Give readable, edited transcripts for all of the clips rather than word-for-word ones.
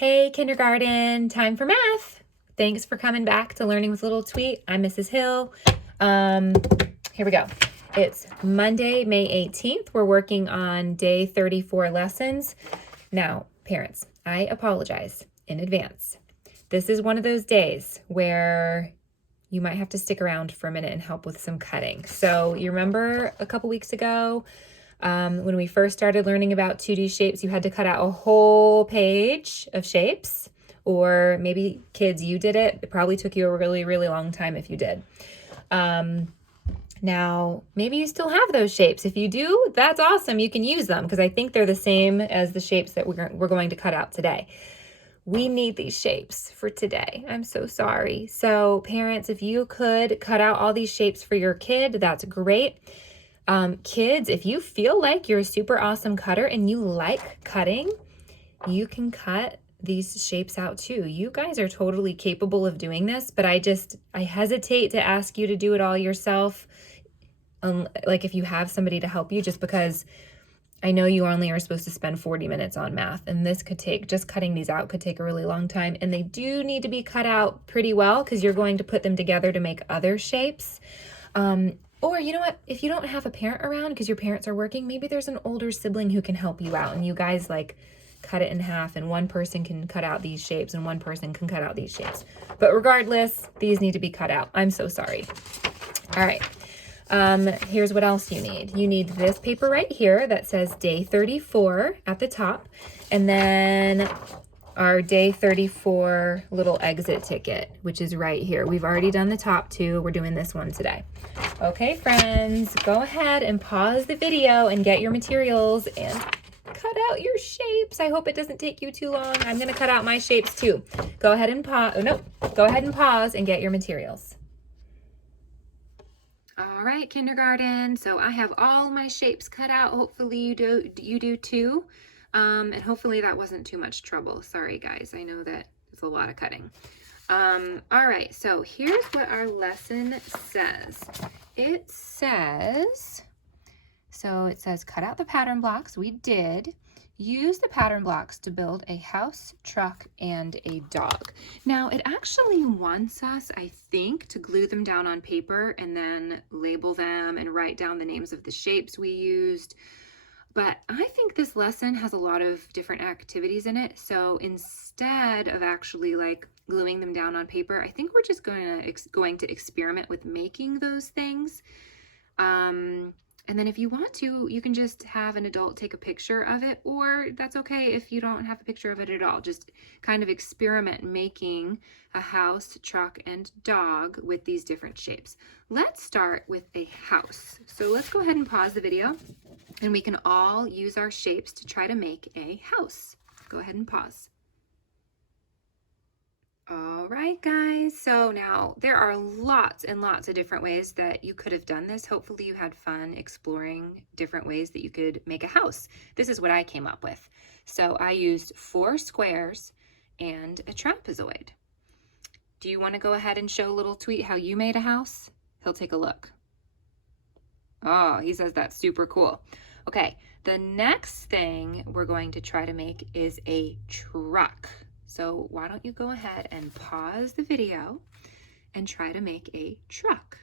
Hey, kindergarten, time for math. Thanks for coming back to Learning with Little Tweet. I'm Mrs. Hill. Here we go. It's Monday, May 18th. We're working on day 34 lessons. Now, parents, I apologize in advance. This is one of those days where you might have to stick around for a minute and help with some cutting. So you remember a couple weeks ago, when we first started learning about 2D shapes, you had to cut out a whole page of shapes, or maybe kids, you did it. It probably took you a really, really long time if you did. Now, maybe you still have those shapes. If you do, that's awesome. You can use them because I think they're the same as the shapes that we're going to cut out today. We need these shapes for today. I'm so sorry. So parents, if you could cut out all these shapes for your kid, that's great. Kids, if you feel like you're a super awesome cutter and you like cutting, you can cut these shapes out too. You guys are totally capable of doing this, but I hesitate to ask you to do it all yourself. Like if you have somebody to help you, just because I know you only are supposed to spend 40 minutes on math, and this could take, just cutting these out could take a really long time. And they do need to be cut out pretty well because you're going to put them together to make other shapes. Or you know what, if you don't have a parent around because your parents are working, maybe there's an older sibling who can help you out and you guys like cut it in half and one person can cut out these shapes and one person can cut out these shapes. But regardless, these need to be cut out. I'm so sorry. All right. Here's what else you need. You need this paper right here that says day 34 at the top, and then our day 34 little exit ticket, which is right here. We've already done the top two. We're doing this one today. Okay, friends, go ahead and pause the video and get your materials and cut out your shapes. I hope it doesn't take you too long. I'm gonna cut out my shapes too. Go ahead and pause. Oh, no, go ahead and pause and get your materials. All right, kindergarten. So I have all my shapes cut out. Hopefully you do too. And hopefully that wasn't too much trouble. Sorry, guys. I know that it's a lot of cutting. All right, so here's what our lesson says. It says cut out the pattern blocks. We did. Use the pattern blocks to build a house, truck, and a dog. Now, it actually wants us, I think, to glue them down on paper and then label them and write down the names of the shapes we used. But I think this lesson has a lot of different activities in it. So instead of actually like gluing them down on paper, I think we're just going to experiment with making those things. And then if you want to, you can just have an adult take a picture of it, or that's okay if you don't have a picture of it at all. Just kind of experiment making a house, truck, and dog with these different shapes. Let's start with a house. So let's go ahead and pause the video, and we can all use our shapes to try to make a house. Go ahead and pause. All right, guys, so now there are lots and lots of different ways that you could have done this. Hopefully you had fun exploring different ways that you could make a house. This is what I came up with. So I used 4 squares and a trapezoid. Do you want to go ahead and show Little Tweet how you made a house? He'll take a look. Oh, he says that's super cool. Okay, the next thing we're going to try to make is a truck. So why don't you go ahead and pause the video and try to make a truck.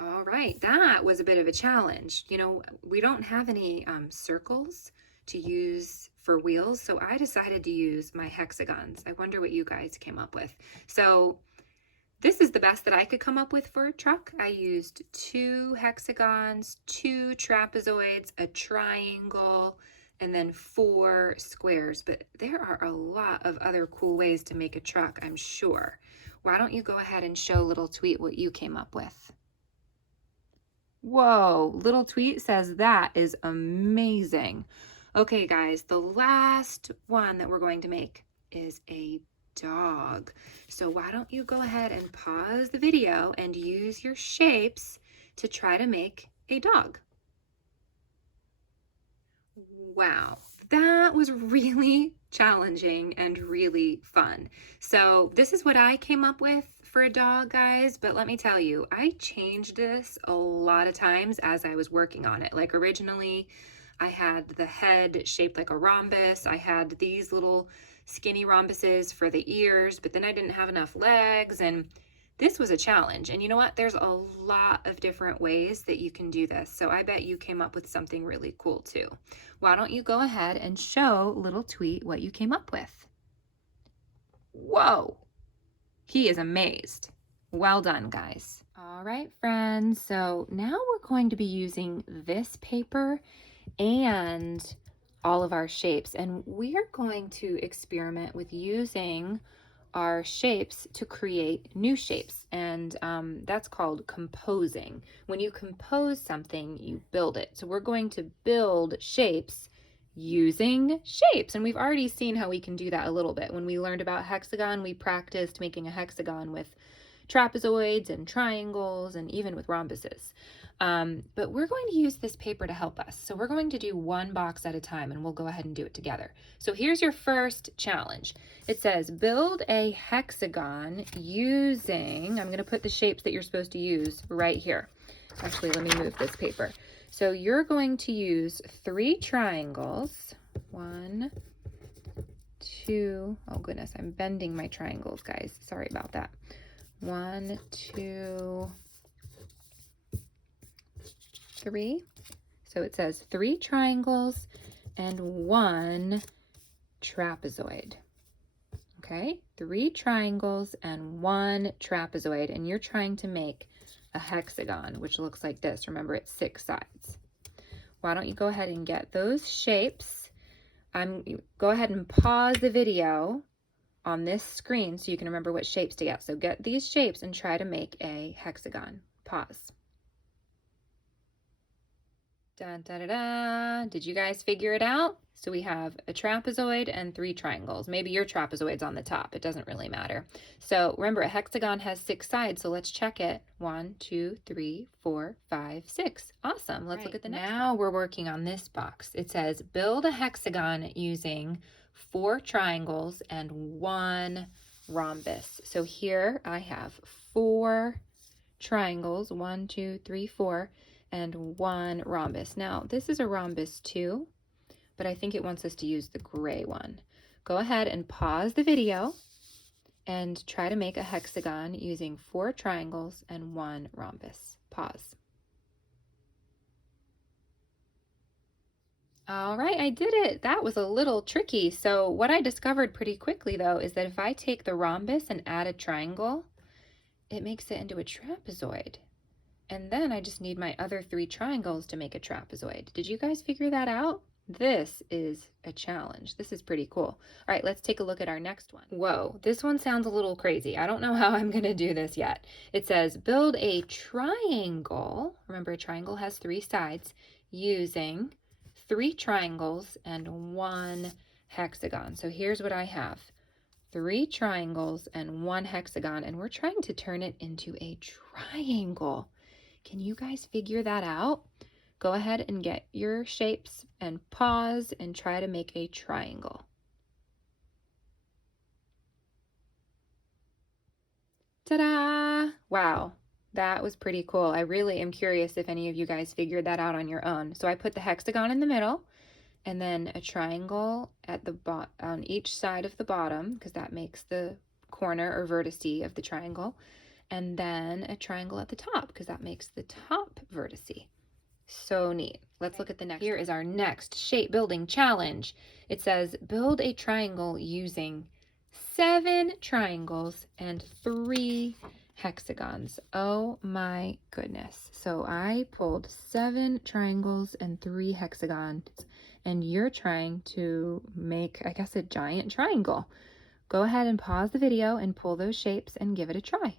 All right, that was a bit of a challenge. You know, we don't have any circles to use for wheels, so I decided to use my hexagons. I wonder what you guys came up with. So this is the best that I could come up with for a truck. I used 2 hexagons, 2 trapezoids, a triangle, and then 4 squares. But there are a lot of other cool ways to make a truck, I'm sure. Why don't you go ahead and show Little Tweet what you came up with? Whoa, Little Tweet says that is amazing. Okay, guys, the last one that we're going to make is a dog. So why don't you go ahead and pause the video and use your shapes to try to make a dog. Wow, that was really challenging and really fun. So this is what I came up with for a dog, guys, but let me tell you, I changed this a lot of times as I was working on it. Like originally, I had the head shaped like a rhombus. I had these little skinny rhombuses for the ears, but then I didn't have enough legs, and this was a challenge. And you know what? There's a lot of different ways that you can do this. So I bet you came up with something really cool too. Why don't you go ahead and show little Tweet what you came up with? Whoa, he is amazed. Well done, guys. All right, friends. So now we're going to be using this paper and all of our shapes, and we are going to experiment with using our shapes to create new shapes, and that's called composing. When you compose something, you build it. So we're going to build shapes using shapes, and we've already seen how we can do that a little bit. When we learned about hexagon, we practiced making a hexagon with trapezoids and triangles and even with rhombuses. But we're going to use this paper to help us. So we're going to do one box at a time, and we'll go ahead and do it together. So here's your first challenge. It says build a hexagon using, I'm going to put the shapes that you're supposed to use right here. Actually, let me move this paper. So you're going to use 3 triangles. 1, 2, oh goodness, I'm bending my triangles, guys. Sorry about that. 1, 2, 3. So it says 3 triangles and 1 trapezoid. Okay, 3 triangles and 1 trapezoid, and you're trying to make a hexagon, which looks like this. Remember, it's 6 sides. Why don't you go ahead and get those shapes? Go ahead and pause the video on this screen so you can remember what shapes to get. So get these shapes and try to make a hexagon. Pause. Dun, da, da, da. Did you guys figure it out? So we have a trapezoid and 3 triangles. Maybe your trapezoid's on the top. It doesn't really matter. So remember, a hexagon has 6 sides, so let's check it. 1, 2, 3, 4, 5, 6. Awesome. Let's look at the next one. Now we're working on this box. It says build a hexagon using 4 triangles and 1 rhombus. So here I have 4 triangles, 1, 2, 3, 4, and 1 rhombus. Now this is a rhombus too, but I think it wants us to use the gray one. Go ahead and pause the video and try to make a hexagon using 4 triangles and 1 rhombus. Pause. All right, I did it. That was a little tricky. So what I discovered pretty quickly though is that if I take the rhombus and add a triangle, it makes it into a trapezoid. And then I just need my other 3 triangles to make a trapezoid. Did you guys figure that out? This is a challenge. This is pretty cool. All right, let's take a look at our next one. Whoa, this one sounds a little crazy. I don't know how I'm gonna do this yet. It says build a triangle. Remember, a triangle has 3 sides, using 3 triangles and 1 hexagon. So here's what I have. 3 triangles and 1 hexagon, and we're trying to turn it into a triangle. Can you guys figure that out? Go ahead and get your shapes and pause and try to make a triangle. Ta-da! Wow, that was pretty cool. I really am curious if any of you guys figured that out on your own. So I put the hexagon in the middle, and then a triangle at the on each side of the bottom, because that makes the corner or vertice of the triangle, and then a triangle at the top, because that makes the top vertice. So neat. Let's look at the next. Here is our next shape building challenge. It says build a triangle using 7 triangles and 3 hexagons. Oh my goodness. So I pulled 7 triangles and 3 hexagons, and you're trying to make, I guess, a giant triangle. Go ahead and pause the video and pull those shapes and give it a try.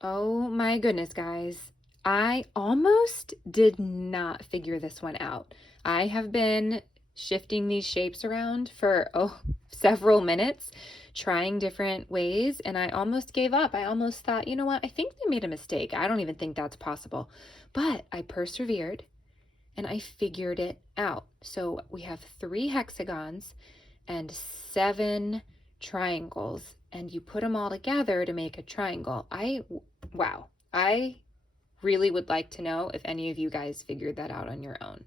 Oh my goodness, guys. I almost did not figure this one out. I have been shifting these shapes around for several minutes, trying different ways, and I almost gave up. I almost thought, you know what, I think they made a mistake. I don't even think that's possible. But I persevered and I figured it out. So we have 3 hexagons and 7 triangles, and you put them all together to make a triangle. Wow. I Really would like to know if any of you guys figured that out on your own.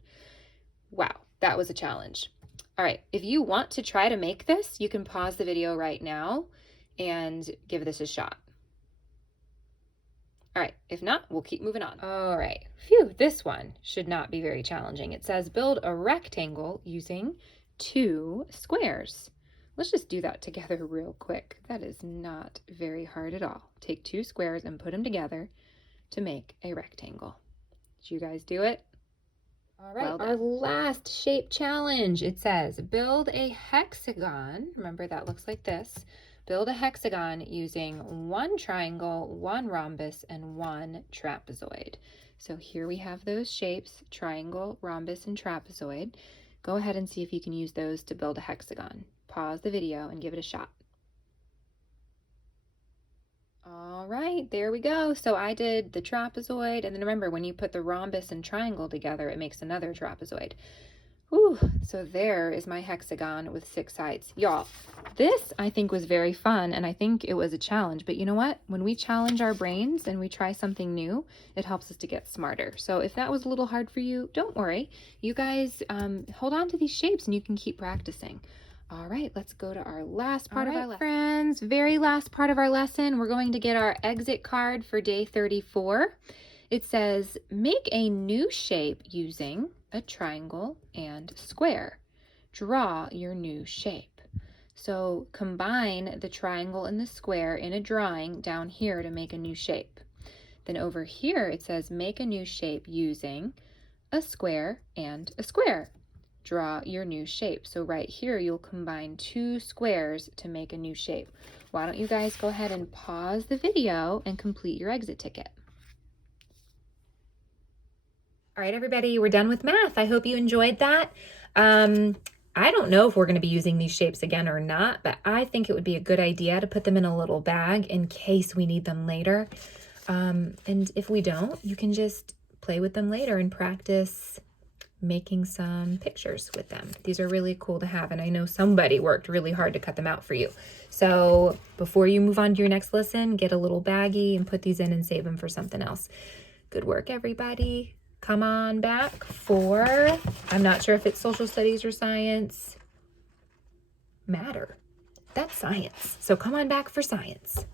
Wow, that was a challenge. All right, if you want to try to make this, you can pause the video right now and give this a shot. All right, if not, we'll keep moving on. All right, phew, this one should not be very challenging. It says build a rectangle using 2 squares. Let's just do that together real quick. That is not very hard at all. Take 2 squares and put them together to make a rectangle. Did you guys do it? All right, well, our last shape challenge. It says build a hexagon. Remember, that looks like this. Build a hexagon using 1 triangle, 1 rhombus, and 1 trapezoid. So here we have those shapes, triangle, rhombus, and trapezoid. Go ahead and see if you can use those to build a hexagon. Pause the video and give it a shot. All right, there we go. So I did the trapezoid, and then remember, when you put the rhombus and triangle together, it makes another trapezoid. Whew, so there is my hexagon with 6 sides. Y'all, this I think was very fun, and I think it was a challenge, but you know what? When we challenge our brains and we try something new, it helps us to get smarter. So if that was a little hard for you, don't worry. You guys hold on to these shapes and you can keep practicing. All right, let's go to our last part of our lesson. Friends, very last part of our lesson. We're going to get our exit card for day 34. It says, make a new shape using a triangle and square. Draw your new shape. So combine the triangle and the square in a drawing down here to make a new shape. Then over here it says, make a new shape using a square and a square. Draw your new shape. So right here, you'll combine 2 squares to make a new shape. Why don't you guys go ahead and pause the video and complete your exit ticket. All right, everybody, we're done with math. I hope you enjoyed that. I don't know if we're going to be using these shapes again or not, but I think it would be a good idea to put them in a little bag in case we need them later. And if we don't, you can just play with them later and practice making some pictures with them. These are really cool to have, and I know somebody worked really hard to cut them out for you. So before you move on to your next lesson, get a little baggie and put these in and save them for something else. Good work, everybody. Come on back for, I'm not sure if it's social studies or science. Matter. That's science. So come on back for science.